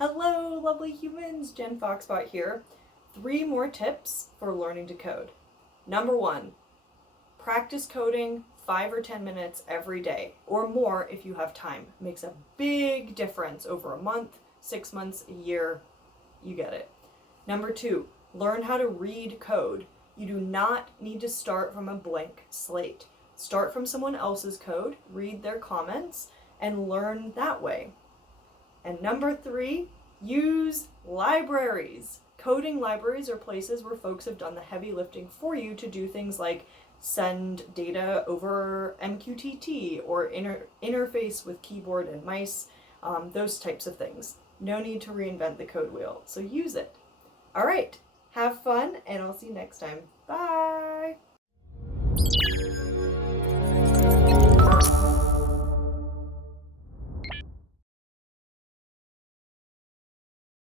Hello, lovely humans! Jen Foxbot here. 3 more tips for learning to code. Number 1, practice coding 5 or 10 minutes every day, or more if you have time. Makes a big difference over a month, 6 months, a year. You get it. Number 2, learn how to read code. You do not need to start from a blank slate. Start from someone else's code, read their comments, and learn that way. And number 3, use libraries. Coding libraries are places where folks have done the heavy lifting for you to do things like send data over MQTT or interface with keyboard and mice, those types of things. No need to reinvent the code wheel, so use it. All right, have fun, and I'll see you next time. Bye!